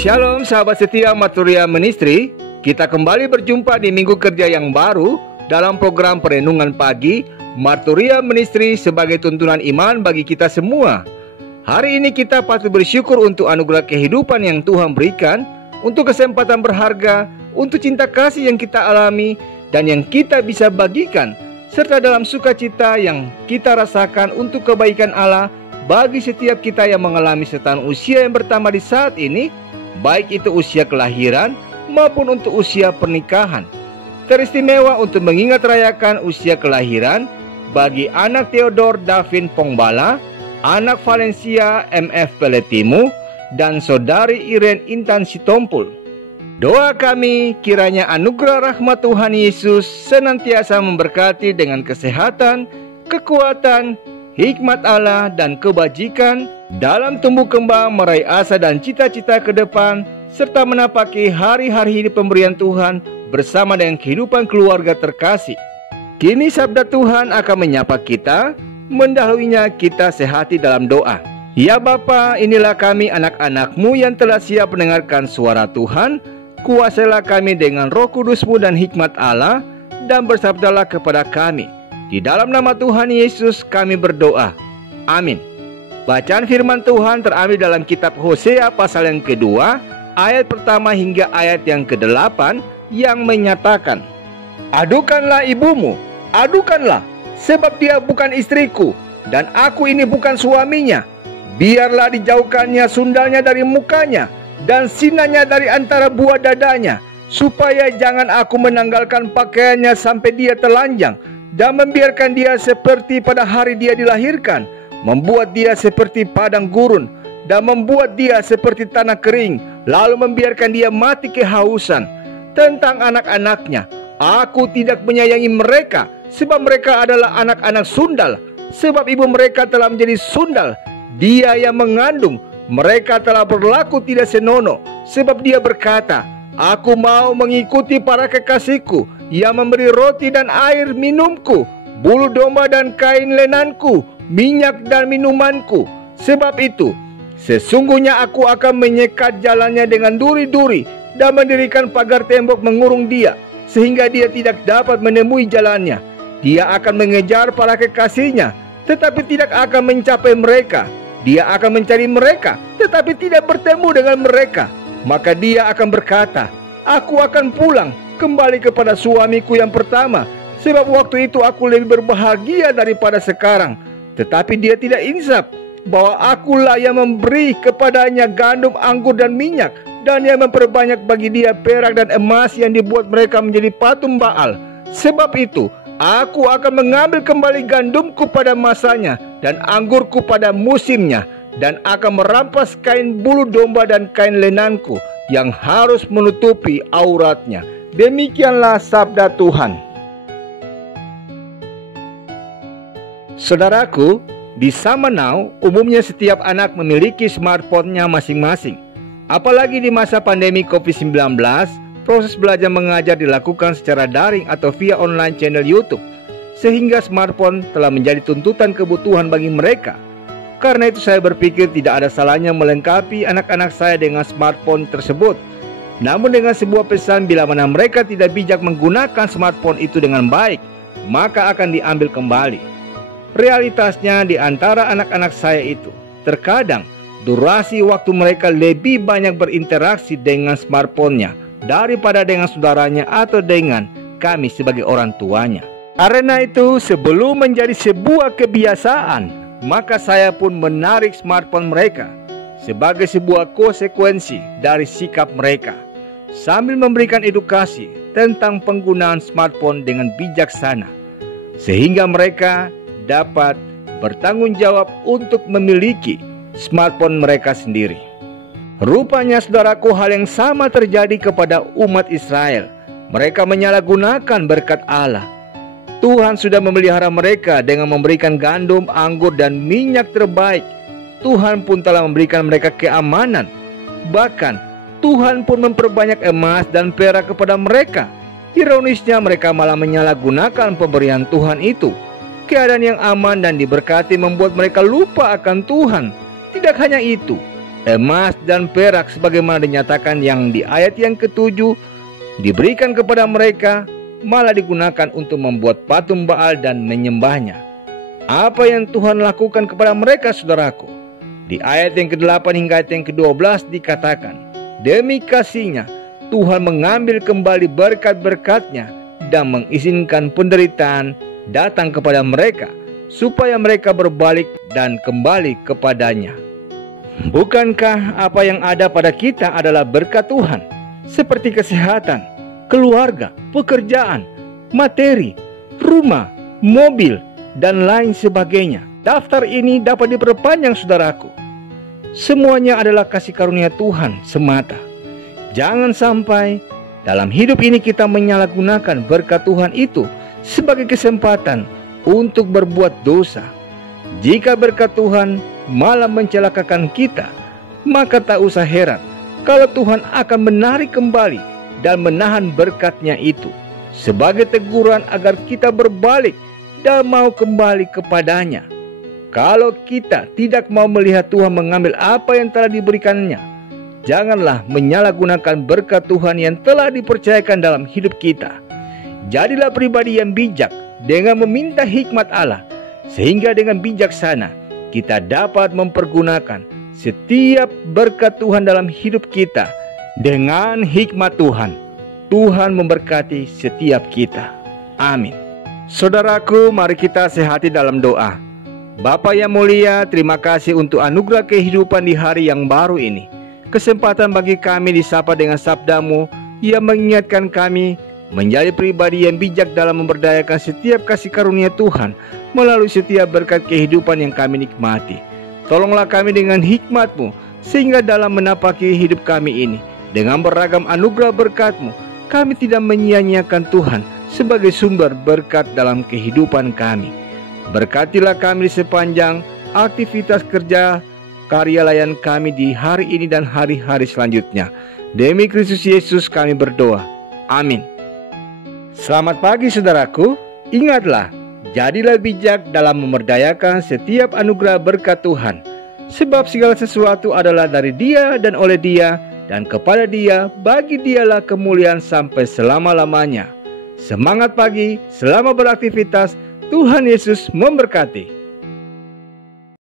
Shalom sahabat setia Marturia Ministry. Kita kembali berjumpa di minggu kerja yang baru dalam program Perenungan Pagi Marturia Ministry sebagai tuntunan iman bagi kita semua. Hari ini kita patut bersyukur untuk anugerah kehidupan yang Tuhan berikan, untuk kesempatan berharga, untuk cinta kasih yang kita alami dan yang kita bisa bagikan, serta dalam sukacita yang kita rasakan untuk kebaikan Allah bagi setiap kita yang mengalami setan usia yang bertambah di saat ini, baik itu usia kelahiran maupun untuk usia pernikahan. Teristimewa untuk mengingat rayakan usia kelahiran bagi anak Theodore Davin Pongbala, anak Valencia MF Peletimu, dan saudari Irene Intan Sitompul. Doa kami kiranya anugerah rahmat Tuhan Yesus senantiasa memberkati dengan kesehatan, kekuatan, hikmat Allah dan kebajikan dalam tumbuh kembang meraih asa dan cita-cita ke depan, serta menapaki hari-hari hidup pemberian Tuhan bersama dengan kehidupan keluarga terkasih. Kini sabda Tuhan akan menyapa kita, mendahulunya kita sehati dalam doa. Ya Bapa, inilah kami anak-anak-Mu yang telah siap mendengarkan suara Tuhan. Kuasailah kami dengan Roh Kudus-Mu dan hikmat Allah, dan bersabdalah kepada kami. Di dalam nama Tuhan Yesus kami berdoa. Amin. Bacaan firman Tuhan terambil dalam kitab Hosea pasal yang kedua, ayat pertama hingga ayat yang ke-8 yang menyatakan, "Adukanlah ibumu, adukanlah, sebab dia bukan istriku, dan aku ini bukan suaminya. Biarlah dijauhkannya sundalnya dari mukanya, dan sinanya dari antara buah dadanya, supaya jangan aku menanggalkan pakaiannya sampai dia telanjang, dan membiarkan dia seperti pada hari dia dilahirkan, membuat dia seperti padang gurun, dan membuat dia seperti tanah kering, lalu membiarkan dia mati kehausan. Tentang anak-anaknya, aku tidak menyayangi mereka, sebab mereka adalah anak-anak sundal, sebab ibu mereka telah menjadi sundal. Dia yang mengandung mereka telah berlaku tidak senonoh, sebab dia berkata, aku mau mengikuti para kekasihku yang memberi roti dan air minumku, bulu domba dan kain lenanku, minyak dan minumanku. Sebab itu, sesungguhnya aku akan menyekat jalannya dengan duri-duri dan mendirikan pagar tembok mengurung dia, sehingga dia tidak dapat menemui jalannya. Dia akan mengejar para kekasihnya, tetapi tidak akan mencapai mereka. Dia akan mencari mereka, tetapi tidak bertemu dengan mereka. Maka dia akan berkata, aku akan pulang kembali kepada suamiku yang pertama, sebab waktu itu aku lebih berbahagia daripada sekarang. Tetapi dia tidak insaf bahwa akulah yang memberi kepadanya gandum, anggur dan minyak, dan yang memperbanyak bagi dia perak dan emas yang dibuat mereka menjadi patung Baal. Sebab itu aku akan mengambil kembali gandumku pada masanya dan anggurku pada musimnya, dan akan merampas kain bulu domba dan kain lenanku yang harus menutupi auratnya. Demikianlah sabda Tuhan. Saudaraku, di zaman now, umumnya setiap anak memiliki smartphone-nya masing-masing. Apalagi di masa pandemi COVID-19, proses belajar mengajar dilakukan secara daring atau via online channel YouTube, sehingga smartphone telah menjadi tuntutan kebutuhan bagi mereka. Karena itu saya berpikir tidak ada salahnya melengkapi anak-anak saya dengan smartphone tersebut. Namun dengan sebuah pesan, bila mana mereka tidak bijak menggunakan smartphone itu dengan baik, maka akan diambil kembali. Realitasnya di antara anak-anak saya itu, terkadang durasi waktu mereka lebih banyak berinteraksi dengan smartphone-nya daripada dengan saudaranya atau dengan kami sebagai orang tuanya. Karena itu, sebelum menjadi sebuah kebiasaan, maka saya pun menarik smartphone mereka sebagai sebuah konsekuensi dari sikap mereka, sambil memberikan edukasi tentang penggunaan smartphone dengan bijaksana, sehingga mereka dapat bertanggung jawab untuk memiliki smartphone mereka sendiri. Rupanya saudaraku, hal yang sama terjadi kepada umat Israel. Mereka menyalahgunakan berkat Allah. Tuhan sudah memelihara mereka dengan memberikan gandum, anggur dan minyak terbaik. Tuhan pun telah memberikan mereka keamanan. Bahkan Tuhan pun memperbanyak emas dan perak kepada mereka. Ironisnya mereka malah menyalahgunakan pemberian Tuhan itu. Keadaan yang aman dan diberkati membuat mereka lupa akan Tuhan. Tidak hanya itu, emas dan perak sebagaimana dinyatakan yang di ayat yang ke-7 diberikan kepada mereka, malah digunakan untuk membuat patung Baal dan menyembahnya. Apa yang Tuhan lakukan kepada mereka, saudaraku? Di ayat yang ke-8 hingga ayat yang ke-12 dikatakan, demi kasih-Nya Tuhan mengambil kembali berkat-berkat-Nya dan mengizinkan penderitaan datang kepada mereka, supaya mereka berbalik dan kembali kepadanya. Bukankah apa yang ada pada kita adalah berkat Tuhan, seperti kesehatan, keluarga, pekerjaan, materi, rumah, mobil, dan lain sebagainya? Daftar ini dapat diperpanjang, saudaraku. Semuanya adalah kasih karunia Tuhan semata. Jangan sampai dalam hidup ini kita menyalahgunakan berkat Tuhan itu sebagai kesempatan untuk berbuat dosa. Jika berkat Tuhan malah mencelakakan kita, maka tak usah heran kalau Tuhan akan menarik kembali dan menahan berkat-Nya itu sebagai teguran agar kita berbalik dan mau kembali kepadanya. Kalau kita tidak mau melihat Tuhan mengambil apa yang telah diberikannya, janganlah menyalahgunakan berkat Tuhan yang telah dipercayakan dalam hidup kita. Jadilah pribadi yang bijak dengan meminta hikmat Allah, sehingga dengan bijaksana kita dapat mempergunakan setiap berkat Tuhan dalam hidup kita. Dengan hikmat Tuhan, Tuhan memberkati setiap kita. Amin. Saudaraku, mari kita sehati dalam doa. Bapa yang mulia, terima kasih untuk anugerah kehidupan di hari yang baru ini. Kesempatan bagi kami disapa dengan sabda-Mu yang mengingatkan kami menjadi pribadi yang bijak dalam memberdayakan setiap kasih karunia Tuhan melalui setiap berkat kehidupan yang kami nikmati. Tolonglah kami dengan hikmat-Mu, sehingga dalam menapaki hidup kami ini dengan beragam anugerah berkat-Mu, kami tidak menyia-nyiakan Tuhan sebagai sumber berkat dalam kehidupan kami. Berkatilah kami di sepanjang aktivitas kerja karya layan kami di hari ini dan hari-hari selanjutnya. Demi Kristus Yesus kami berdoa. Amin. Selamat pagi, saudaraku. Ingatlah, jadilah bijak dalam memberdayakan setiap anugerah berkat Tuhan, sebab segala sesuatu adalah dari Dia dan oleh Dia, dan kepada Dia, bagi Dialah kemuliaan sampai selama-lamanya. Semangat pagi, selamat beraktivitas. Tuhan Yesus memberkati.